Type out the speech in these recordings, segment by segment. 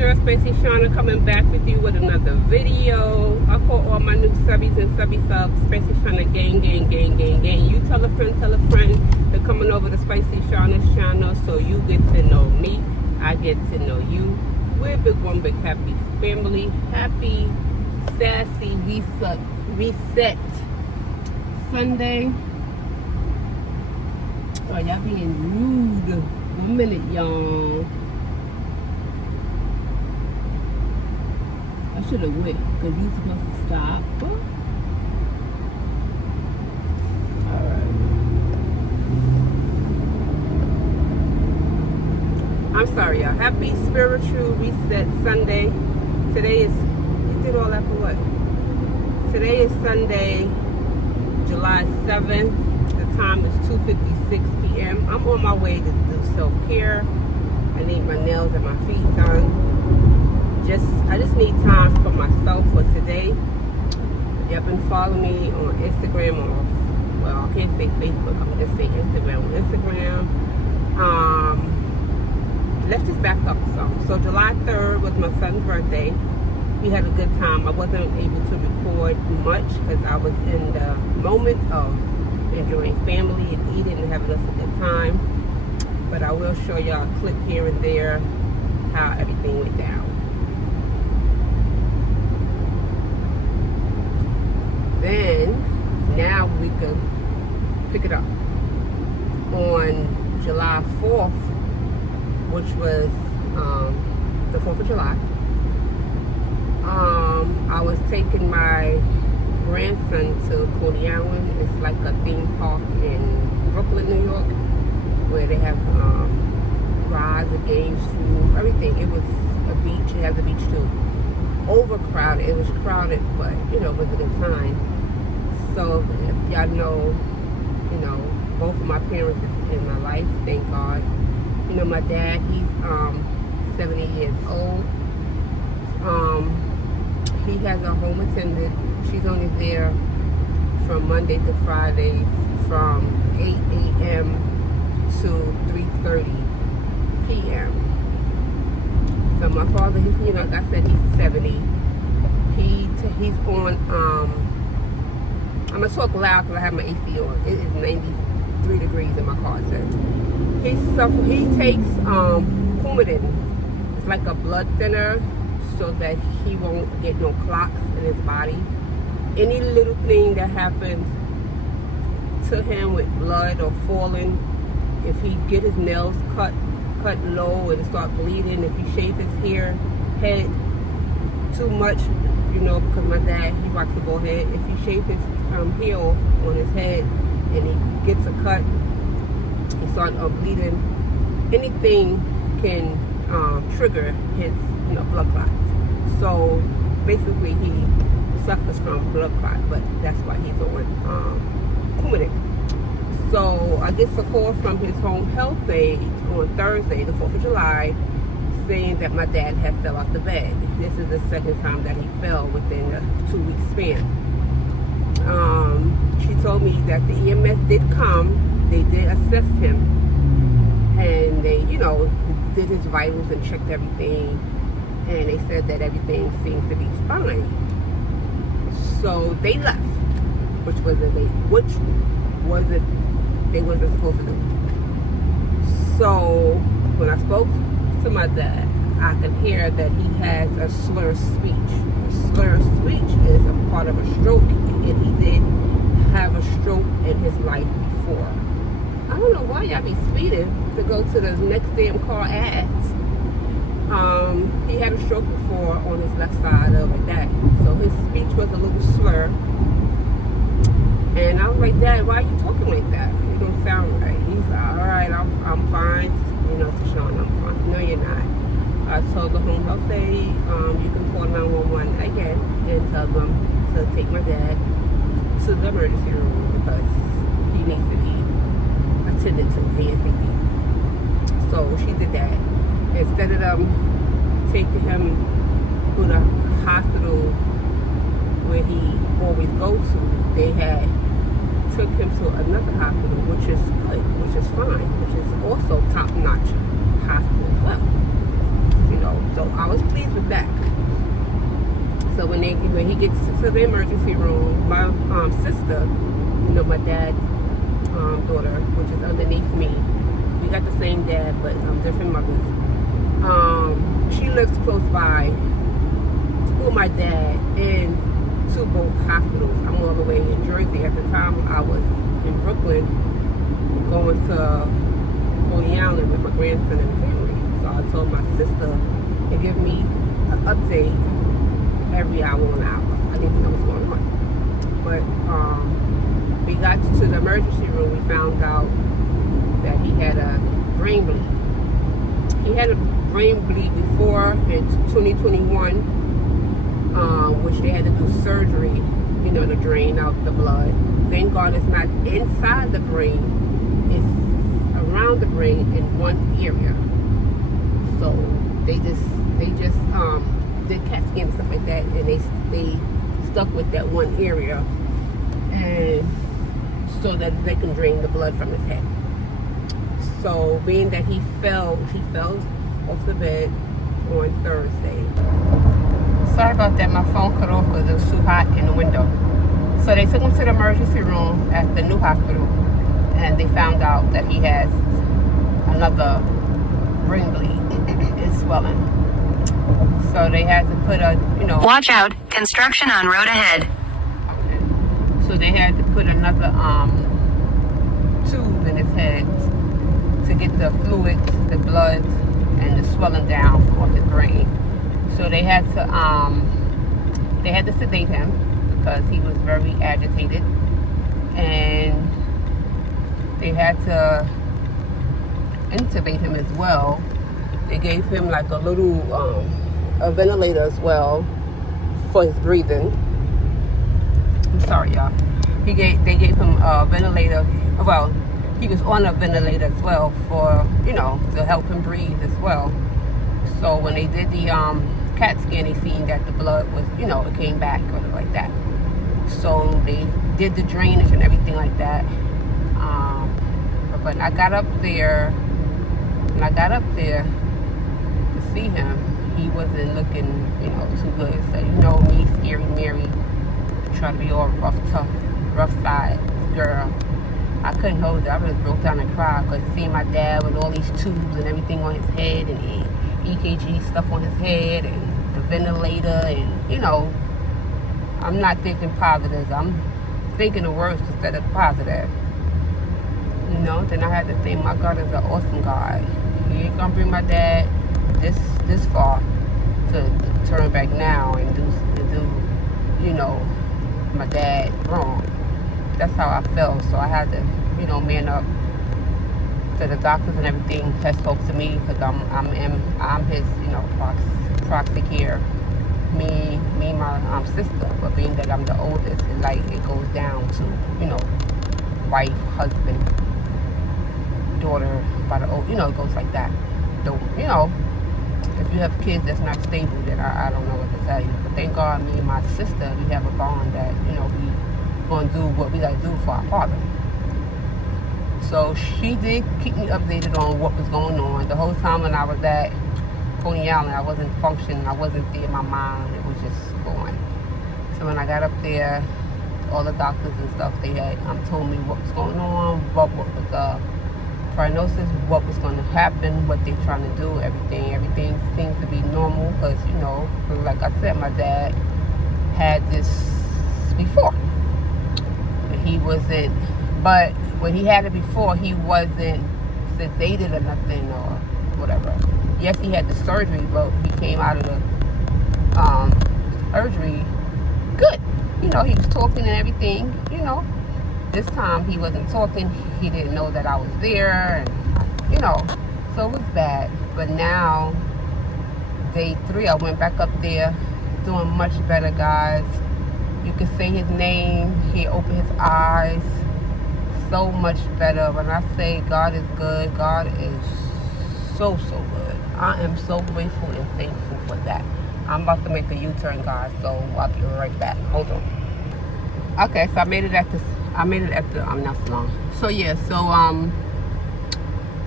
girl Spacey Shauna coming back with you with another video. I call all my new subbies and subby subs Spacey Shauna gang. You tell a friend they're coming over to Spacey Shauna's channel so you get to know me, I get to know you. We're Big One Big Happy Family. Happy sassy reset Sunday. Oh, y'all being rude. 1 minute, y'all. I should have went because you're supposed to stop. Alright. I'm sorry, y'all. Happy Spiritual Reset Sunday. Today is, you did all that for what? Today is Sunday, July 7th. The time is 2:56 p.m. I'm on my way to do self-care. I need my nails and my feet done. I just need time for myself for today. Y'all been following me on Instagram or, well, I can't say Facebook, I'm gonna say Instagram. On Instagram, let's just back up some. So July 3rd was my son's birthday. We had a good time. I wasn't able to record much because I was in the moment of enjoying family and eating and having us a good time. But I will show y'all a clip here and there how everything went down. Then, now we can pick it up. On July 4th, which was the 4th of July, I was taking my grandson to Coney Island. It's like a theme park in Brooklyn, New York, where they have rides, a games, food, everything. It was a beach. It has a beach too. Overcrowded. It was crowded, but it was a good time. So if y'all know, both of my parents in my life, thank God. My dad, he's 70 years old. He has a home attendant. She's only there from Monday to Friday from 8 a.m. to 3:30 p.m. So my father, like I said, he's 70. He's on, I'm going to talk loud because I have my AC on. It is 93 degrees in my car. He takes Coumadin. It's like a blood thinner so that he won't get no clots in his body. Any little thing that happens to him with blood or falling, if he get his nails cut low and start bleeding, if he shave his head too much, because my dad, he rocks a bald head. If he shave his hair off on his head and he gets a cut, he starts bleeding, anything can trigger his blood clots. So basically he suffers from blood clot, but that's why he's on Coumadin. So I get a call from his home health aide on Thursday, the 4th of July, saying that my dad had fell out the bed. This is the second time that he fell within a 2-week span. She told me that the EMS did come, they did assess him, and they, did his vitals and checked everything, and they said that everything seemed to be fine. So they left, which they wasn't supposed to do. So when I spoke to my dad, I could hear that he has a slurred speech. A slurred speech is a part of a stroke, and he did have a stroke in his life before. I don't know why y'all be speeding to go to the next damn car ads. He had a stroke before on his left side of his neck, so his speech was a little slur. And I was like, Dad, why are you talking like that? You don't sound right. He's like, all right, I'm fine. Tashawn, I'm fine. No, you're not. I told the home health aide, you can call 911 again and tell them to take my dad to the emergency room because he needs to be attended to ASAP. So she did that. Instead of them taking him to the hospital where he always goes to, they had took him to another hospital, which is good, which is fine, which is also top-notch hospital as well. So I was pleased with that. So when he gets to the emergency room, my sister, my dad's daughter, which is underneath me, we got the same dad, but different mothers. She lives close by to my dad and to both hospitals. I'm all the way in Jersey. At the time, I was in Brooklyn going to Coney Island with my grandson and family. So I told my sister to give me an update every hour on hour. I didn't know what's going on. But we got to the emergency room. We found out that he had a brain bleed. He had a brain bleed before in 2021, which they had to do surgery, to drain out the blood. Thank God it's not inside the brain. It's around the brain in one area. So they just did CAT scan and stuff like that, and they stuck with that one area, and so that they can drain the blood from his head. So being that he fell off the bed on Thursday. Sorry about that, my phone cut off because it was too hot in the window. So they took him to the emergency room at the new hospital, and they found out that he has another brain bleed. It's swelling. So they had to put a, Watch out, construction on road ahead. Okay. So they had to put another tube in his head to get the fluids, the blood, and the swelling down off his brain. So they had to sedate him because he was very agitated, and they had to intubate him as well. They gave him like a little a ventilator as well for his breathing. I'm sorry, y'all. They gave him a ventilator. Well, he was on a ventilator as well for to help him breathe as well. So when they did the CAT scan, they seen that the blood was it came back or like that. So they did the drainage and everything like that. But I got up there to see him. He wasn't looking, too good. So me, Scary Mary, trying to be all rough side girl. I couldn't hold it. I really broke down and cried because seeing my dad with all these tubes and everything on his head and EKG stuff on his head and the ventilator and I'm not thinking positive. I'm thinking the worst instead of positive. Then I had to think my God is an awesome God. He ain't gonna bring my dad this far to turn back now and do my dad wrong. That's how I felt. So I had to man up to the doctors and everything that spoke to me because I'm his proxy care. Me my sister, but being that I'm the oldest, it goes down to wife, husband, daughter, by the old, it goes like that. So, if you have kids that's not stable, then I don't know what to tell you. But thank God, me and my sister, we have a bond that, we gonna do what we gotta do for our father. So she did keep me updated on what was going on. The whole time when I was at Coney Island, I wasn't functioning, I wasn't there in my mind, it was just going. So when I got up there, all the doctors and stuff, they had told me what was going on, what was prognosis, what was going to happen, what they're trying to do, everything seemed to be normal because, like I said, my dad had this before. He wasn't, but when he had it before, he wasn't sedated or nothing or whatever. Yes, he had the surgery, but he came out of the surgery good. He was talking and everything, This time he wasn't talking. He didn't know that I was there, and so it was bad. But now, day 3, I went back up there, doing much better, guys. You could say his name. He opened his eyes. So much better. When I say God is good, God is so good. I am so grateful and thankful for that. I'm about to make a U-turn, guys, so I'll be right back. Hold on. Okay, so I made it at the not so long. So yeah,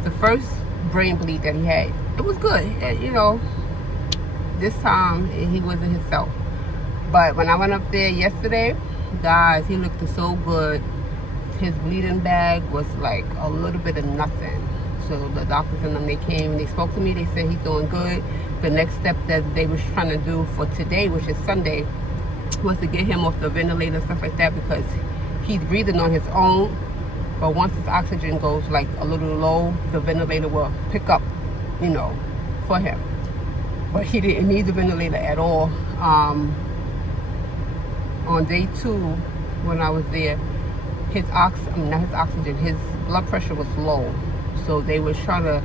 the first brain bleed that he had, it was good. this time he wasn't himself. But when I went up there yesterday, guys, he looked so good. His bleeding bag was like a little bit of nothing. So the doctors and them, they came, they spoke to me, they said he's doing good. The next step that they was trying to do for today, which is Sunday, was to get him off the ventilator and stuff like that, because he's breathing on his own. But once his oxygen goes like a little low, the ventilator will pick up, you know, for him. But he didn't need the ventilator at all. On day 2, when I was there, his blood pressure was low. So they was trying to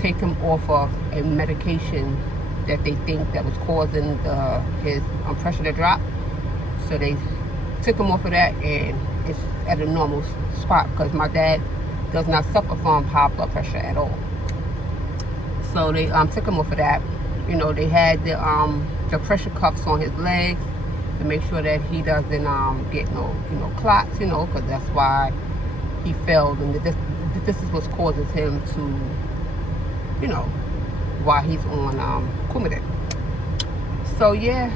take him off of a medication that they think that was causing his pressure to drop. So they took him off of that, and it's at a normal spot, because my dad does not suffer from high blood pressure at all. So they took him off of that. You know, they had the pressure cuffs on his legs to make sure that he doesn't get no, you know, clots, you know, because that's why he failed, and this is what causes him to, you know, why he's on Coumadin. So yeah,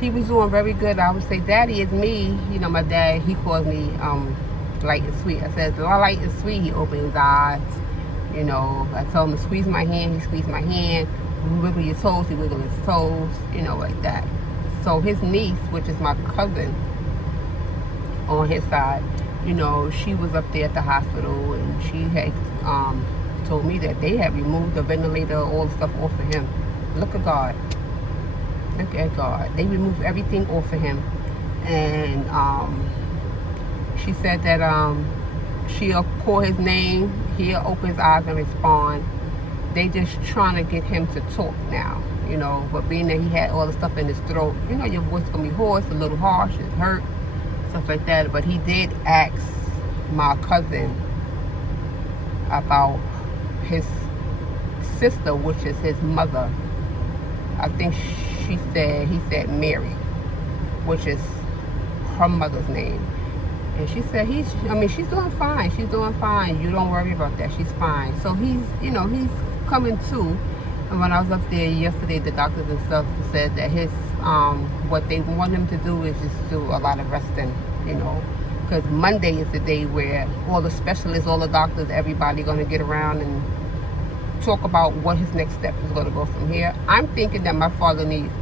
he was doing very good. I would say, Daddy, it's me. You know, my dad, he calls me light and sweet. I said, light and sweet. He opened his eyes. You know, I told him to squeeze my hand. He squeezed my hand. Wiggle your toes. He wiggled his toes. You know, like that. So his niece, which is my cousin on his side, you know, she was up there at the hospital, and she had told me that they had removed the ventilator, all the stuff off of him. Look at God. Look at God. They removed everything off of him. And she said that she'll call his name, he'll open his eyes and respond. They just trying to get him to talk now, you know, but being that he had all the stuff in his throat, you know, your voice gonna be hoarse, a little harsh, it hurt, stuff like that. But he did ask my cousin about his sister, which is his mother. I think he said Mary, which is her mother's name. And she said she's doing fine. She's doing fine. You don't worry about that. She's fine. So he's coming to. And when I was up there yesterday, the doctors and stuff said that his, what they want him to do is just do a lot of resting, you know. Because Monday is the day where all the specialists, all the doctors, everybody going to get around and talk about what his next step is going to go from here. I'm thinking that my father needs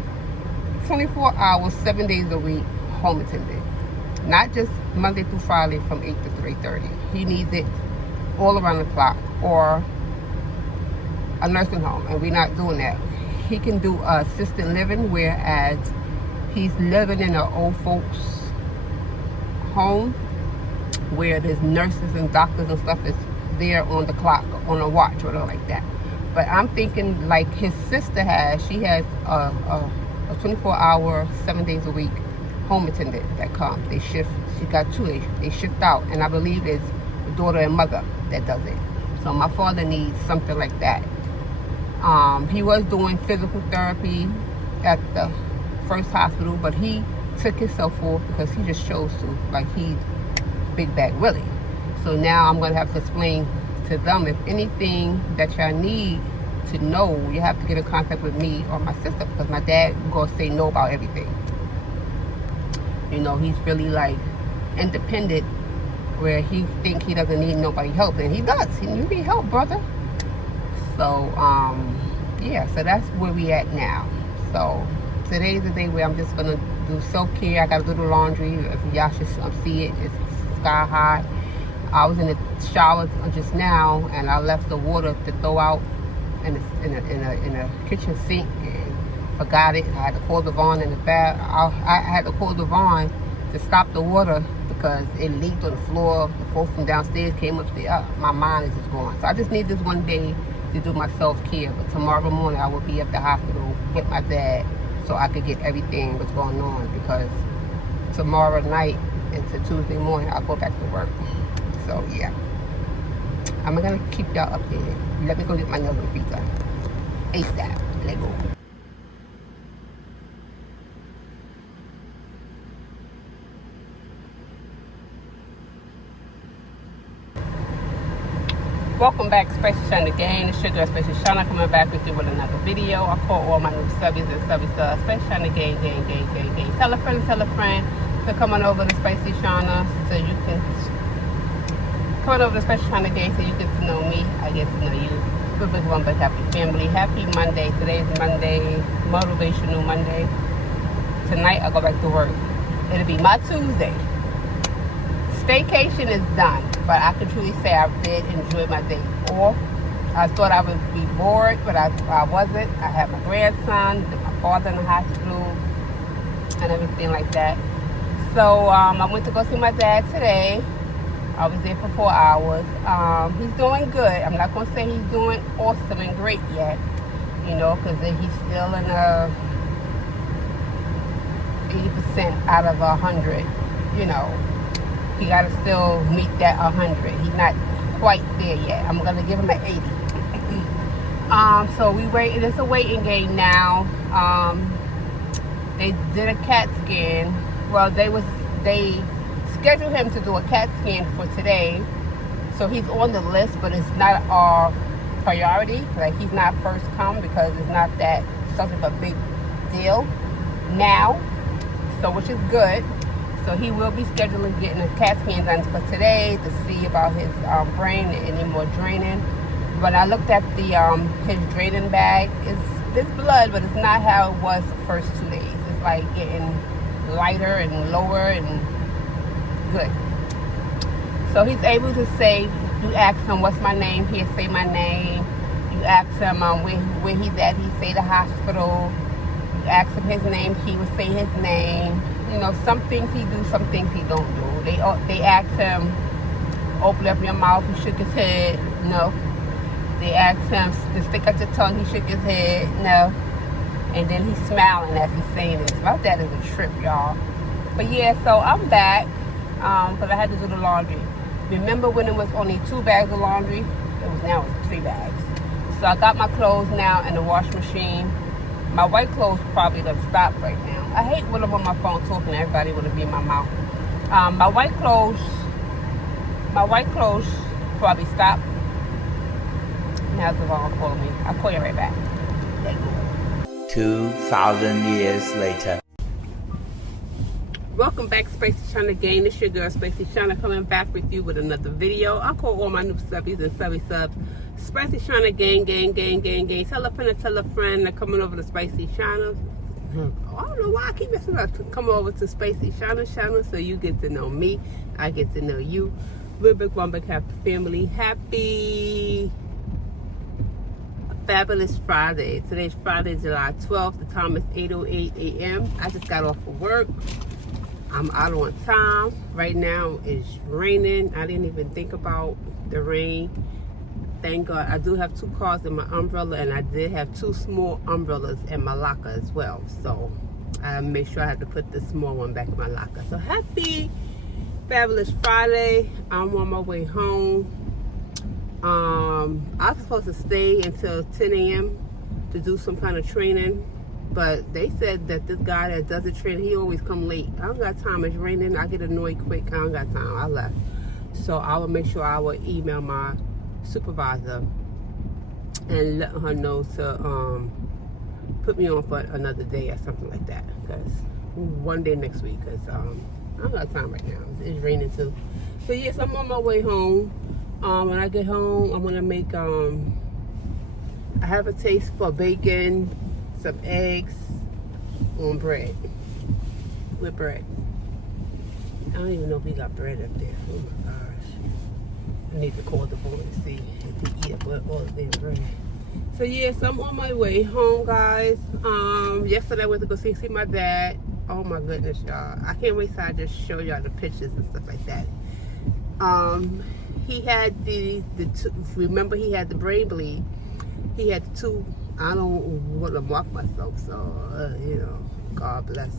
24 hours, 7 days a week, home attendant. Not just Monday through Friday from 8 to 3:30. He needs it all around the clock, or a nursing home, and we're not doing that. He can do assisted living, whereas he's living in an old folks home where there's nurses and doctors and stuff is there on the clock, on a watch, or like that. But I'm thinking like his sister has. She has a 24-hour, 7 days a week home attendant that comes. They shift. She got 2. They shift out, and I believe it's the daughter and mother that does it. So my father needs something like that. He was doing physical therapy at the first hospital, but he took himself off because he just chose to. Like, he's Big Bag Willie. So now I'm going to have to explain to them, if anything that y'all need to know, you have to get in contact with me or my sister, because my dad going to say no about everything. You know, he's really like independent, where he think he doesn't need nobody help, and he does. You need help, brother. So, yeah, so that's where we at now. So today's the day where I'm just gonna do self-care. I gotta do the laundry. If y'all should see it, it's sky high. I was in the shower just now, and I left the water to throw out in a kitchen sink, and forgot it. I had to call Devon in the bath. I had to call Devon to stop the water because it leaked on the floor. The folks from downstairs came upstairs. My mind is just gone. So I just need this one day to do my self-care. But tomorrow morning I will be at the hospital with my dad so I could get everything that's going on, because tomorrow night into Tuesday morning I'll go back to work. So yeah, I'm gonna keep y'all updated. Let me go get my nails and feet done ASAP. Let go. Welcome back, Special Shana Gang. It's your girl, Special Shana, coming back with you with another video. I call all my new subbies and subbies Special Shana Gang. Tell a friend to come on over to Spicy Shana so you can come on over to Special Shana Gang so you get to know me. I get to know you. Good big one, but happy family. Happy Monday. Today's Monday, Motivational Monday. Tonight I go back to work. It'll be my Tuesday. Staycation is done, but I can truly say I did enjoy my day off. I thought I would be bored, but I wasn't. I had my grandson, my father in the hospital, and everything like that. So I went to go see my dad today. I was there for 4 hours. He's doing good. I'm not going to say he's doing awesome and great yet, because he's still in 80% out of 100, He got to still meet that 100. He's not quite there yet. I'm going to give him an 80. So we wait. It's a waiting game now. They did a CAT scan. Well, they scheduled him to do a CAT scan for today. So he's on the list, but it's not our priority. Like, he's not first come because it's not that such of a big deal now. So, which is good. So he will be scheduling getting a CAT scan done for today to see about his brain and any more draining. When I looked at his draining bag, it's blood, but it's not how it was the first 2 days. It's like getting lighter and lower and good. So he's able to say, you ask him what's my name, he'll say my name. You ask him where he's at, he say the hospital. You ask him his name, he will say his name. Some things he do, some things he don't do. They asked him, open up your mouth, he shook his head, no. They asked him to stick out your tongue, he shook his head, no. And then he's smiling as he's saying this. My dad is a trip, y'all. But yeah, so I'm back, because I had to do the laundry. Remember when it was only 2 bags of laundry? Now it's 3 bags. So I got my clothes now in the wash machine. My white clothes probably gonna stop right now. I hate when I'm on my phone talking, everybody wanna be in my mouth. My white clothes probably stop. Now Devon calling me. I'll call you right back. 2,000 years later. Welcome back, Spacey Shana Gang. It's your girl, Spacey Shana, coming back with you with another video. I call all my new subbies and subby subs Spacey Shana Gang. Tell a friend they're coming over to Spacey Shana. I don't know why I keep messing up. Come over to Spacey Shana so you get to know me. I get to know you. Real big one big happy family. Happy fabulous Friday. Today's Friday, July 12th. The time is 8:08 a.m. I just got off of work. I'm out on time. Right now it's raining. I didn't even think about the rain. Thank God. I do have 2 cars in my umbrella, and I did have 2 small umbrellas in my locker as well. So I make sure I have to put the small one back in my locker. So happy fabulous Friday. I'm on my way home. I was supposed to stay until 10 a.m. to do some kind of training, but they said that this guy that does the training, he always come late. I don't got time. It's raining. I get annoyed quick. I don't got time. I left. So I will make sure I will email my supervisor and let her know to put me on for another day or something like that, because one day next week, because I don't got time right now. It's raining too. So yes, I'm on my way home. When I get home, I'm gonna make I have a taste for bacon, some eggs on bread, with bread. I don't even know if we got bread up there. Oh my gosh. I need to call the boy and see if he eat up all of their bread. So yes, I'm on my way home, guys. Yesterday I went to go see my dad. Oh my goodness, y'all. I can't wait till I just show y'all the pictures and stuff like that. He had the two, remember he had the brain bleed. He had the 2, I don't want to mock myself, so, God bless.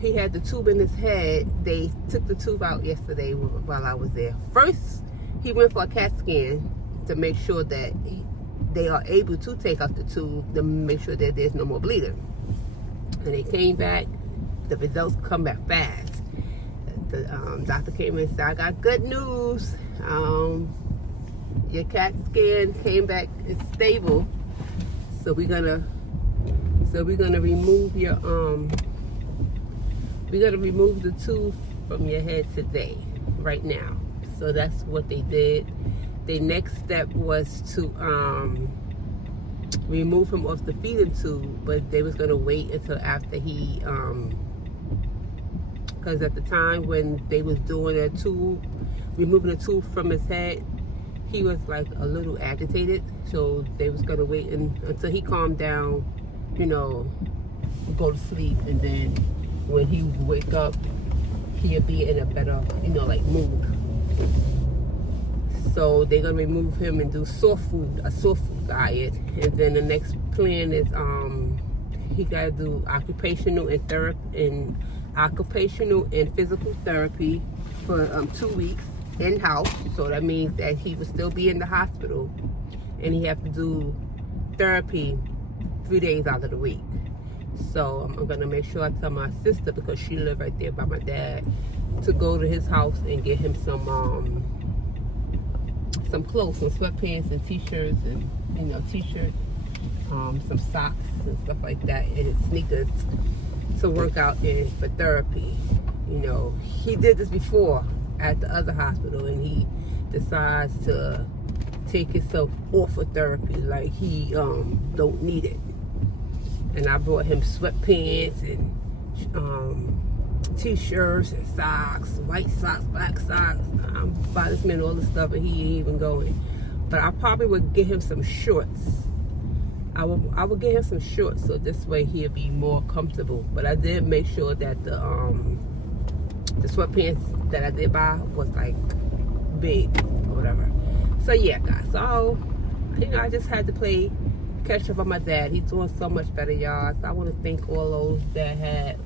He had the tube in his head. They took the tube out yesterday while I was there. First, he went for a CAT scan to make sure that they are able to take out the tube to make sure that there's no more bleeding. And they came back, the results come back fast. The doctor came in and said, I got good news. Your CAT scan came back, it's stable. So we're gonna remove your we're gonna remove the tooth from your head today, right now. So that's what they did. The next step was to remove him off the feeding tube, but they was gonna wait until after he because at the time when they was doing a tube, removing the tooth from his head, he was like a little agitated. So they was gonna wait until he calmed down, you know, go to sleep, and then when he would wake up, he'd be in a better, you know, like mood. So they're gonna remove him and do a soft food diet, and then the next plan is he gotta do occupational and physical therapy for 2 weeks in house. So that means that he would still be in the hospital, and he have to do therapy 3 days out of the week. So I'm gonna make sure I tell my sister, because she lives right there by my dad, to go to his house and get him some clothes, some sweatpants and t-shirts, and t-shirts, some socks and stuff like that, and sneakers to work out in for therapy. You know, he did this before at the other hospital, and he decides to take himself off of therapy, like he don't need it. And I brought him sweatpants and t-shirts and socks, white socks, black socks. I buy this man all this stuff, and he ain't even going. But I probably would get him some shorts. I would get him some shorts, so this way he'll be more comfortable. But I did make sure that the sweatpants that I did buy was like big or whatever. So yeah, guys. So I just had to catch up on my dad. He's doing so much better, y'all. So I want to thank all those that had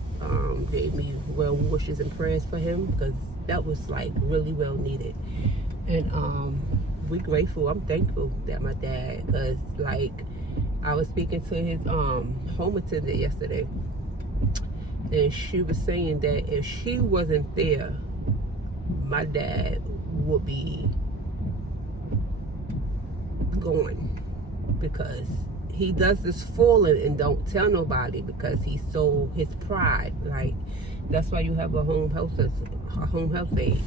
gave me well wishes and prayers for him, because that was like really well needed. And we grateful. I'm thankful that my dad, because like I was speaking to his home attendant yesterday, and she was saying that if she wasn't there, my dad would be gone, because he does this fooling and don't tell nobody, because he's so his pride. Like, that's why you have a home health aide.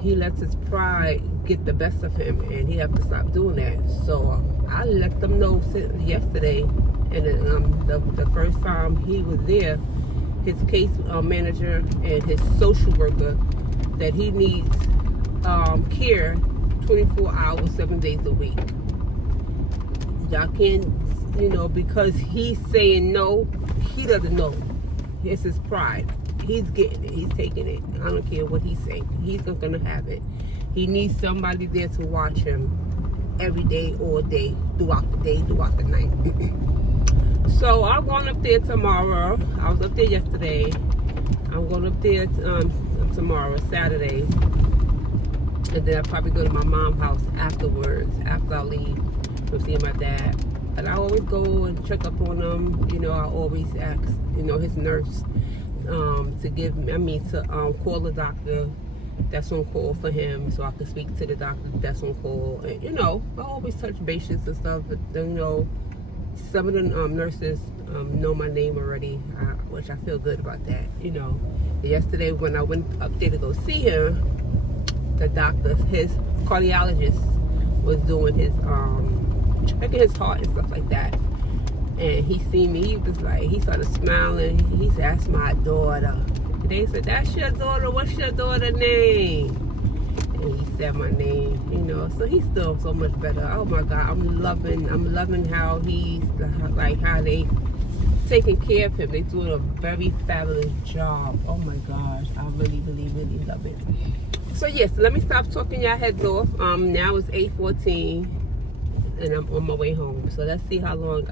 He lets his pride get the best of him, and he have to stop doing that. So I let them know yesterday, and the first time he was there, his case manager and his social worker, that he needs care 24 hours, 7 days a week. Y'all can't, because he's saying no, he doesn't know. It's his pride. He's getting it. He's taking it. I don't care what he's saying. He's not going to have it. He needs somebody there to watch him every day, all day, throughout the day, throughout the night. So I'm going up there tomorrow. I was up there yesterday. I'm going up there tomorrow, Saturday. And then I'll probably go to my mom's house afterwards, after I leave from seeing my dad. But I always go and check up on him. I always ask, his nurse to call the doctor that's on call for him, so I can speak to the doctor that's on call. And, I always touch bases and stuff. But, some of the nurses know my name already, which I feel good about that. Yesterday when I went up there to go see him, the doctor, his cardiologist, was doing his checking his heart and stuff like that. And he seen me, he started smiling. He said, "That's my daughter." They said, "That's your daughter? What's your daughter's name?" And he said my name, so he's still so much better. Oh my God, I'm loving how he's, how they taking care of him. They're doing a very fabulous job. Oh my gosh, I really, really, really love it. So yes, let me stop talking y'all heads off. Now it's 8:14, and I'm on my way home. So let's see how long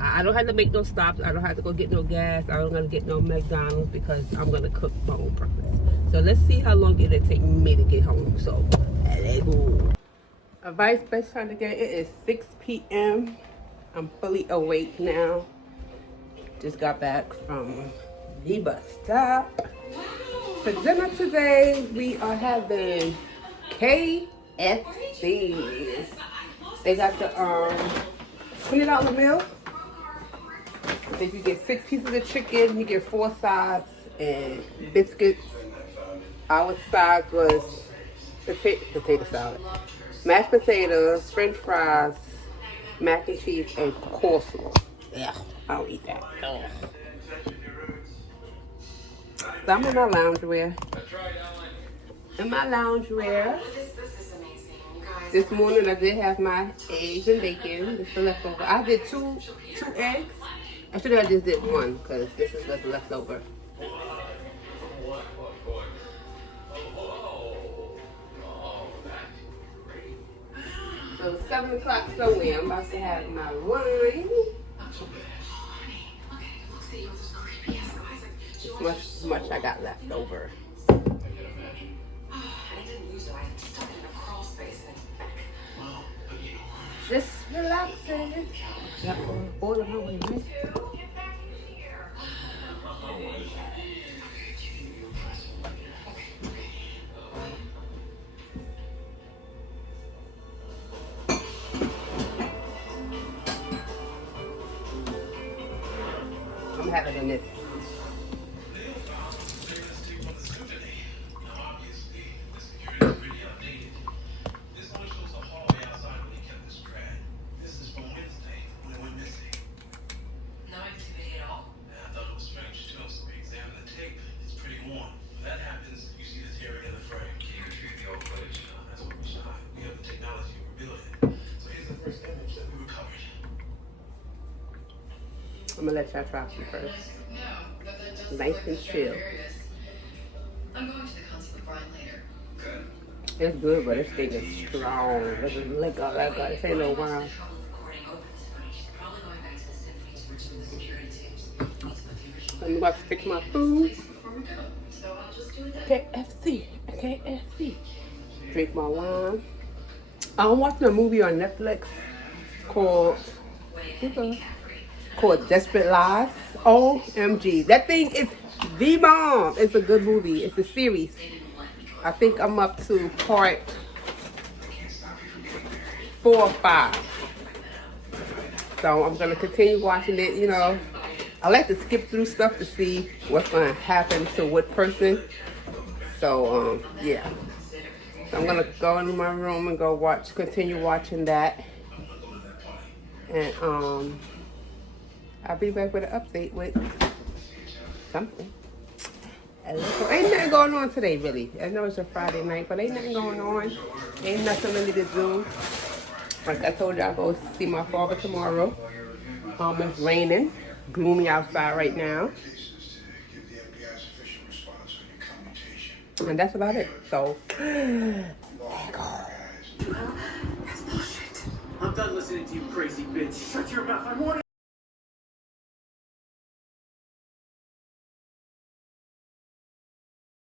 I don't have to make no stops. I don't have to go get no gas. I don't got to get no McDonald's, because I'm going to cook my own breakfast. So let's see how long it'll take me to get home. So let's go. Advice best time to get it is 6 p.m. I'm fully awake now. Just got back from the bus stop. For dinner today, we are having KFC. see. They got the $20 meal. If you get 6 pieces of chicken, you get 4 sides and biscuits. Our side was potato salad, mashed potatoes, French fries, mac and cheese, and coleslaw. Yeah, I don't eat that. Ugh. So I'm in my loungewear. This morning I did have my eggs and bacon. This is leftover. I did two eggs. Actually, I just did one because this is what's left over. So it's 7 o'clock somewhere. I'm about to have my wine. As much I got left over. Just relaxing. Got all of my way, right? I'm having this. I'm gonna let y'all try some first. Nice and chill. I'm going to the concert with Brian later. It's good, but this thing is strong. Liquor. This ain't no wine. I'm about to fix my food. KFC. Drink my wine. I'm watching a movie on Netflix called Desperate Lives. OMG. That thing is the bomb. It's a good movie. It's a series. I think I'm up to part 4 or 5. So I'm going to continue watching it. You know, I like to skip through stuff to see what's going to happen to what person. So, yeah. So I'm going to go into my room and continue watching that. And, I'll be back with an update with something. Ain't nothing going on today, really. I know it's a Friday night, but ain't nothing going on. Ain't nothing really to do. Like I told you, I'll go see my father tomorrow. It's raining, gloomy outside right now. And that's about it. So, I'm done listening to you, crazy bitch. Shut your mouth. I'm warning.